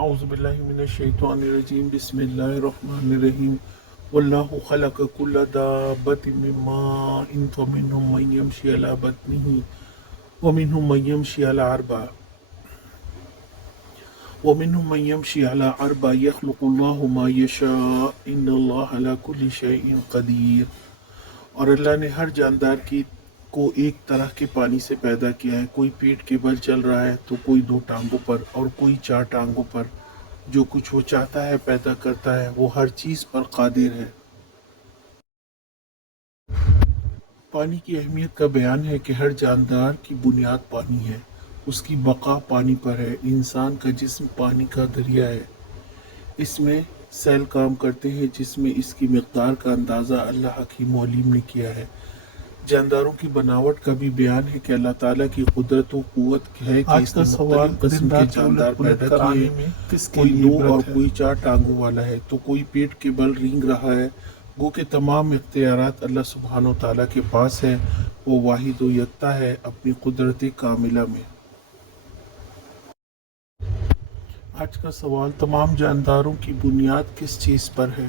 اعوذ باللہ من الشیطان الرجیم بسم اللہ الرحمن الرحیم واللہ خلق کل دابۃ من ماء فمنہم من یمشی علی بطنہ ومنہم من یمشی علی اربع یخلق اللہ ما یشاء ان اللہ علی کل شیء قدیر۔ اور اللہ نے ہر جاندار کو ایک طرح کے پانی سے پیدا کیا ہے، کوئی پیٹ کے بل چل رہا ہے تو کوئی 2 ٹانگوں پر اور کوئی 4 ٹانگوں پر۔ جو کچھ وہ چاہتا ہے پیدا کرتا ہے، وہ ہر چیز پر قادر ہے۔ پانی کی اہمیت کا بیان ہے کہ ہر جاندار کی بنیاد پانی ہے، اس کی بقا پانی پر ہے۔ انسان کا جسم پانی کا دریا ہے، اس میں سیل کام کرتے ہیں جس میں اس کی مقدار کا اندازہ اللہ حکیم و علیم نے کیا ہے۔ جانداروں کی بناوٹ کا بھی بیان ہے کہ اللہ تعالیٰ کی قدرت و قوت ہے کہ اس نے مختلف قسم کے جاندار پیدا کیے ہیں، کوئی 2 اور کوئی 4 ٹانگوں والا ہے تو کوئی پیٹ کے بل رینگ رہا ہے۔ گو کہ تمام اختیارات اللہ سبحانہ و تعالیٰ کے پاس ہے، وہ واحد و یکتا ہے اپنی قدرت کاملہ میں۔ آج کا سوال، تمام جانداروں کی بنیاد کس چیز پر ہے؟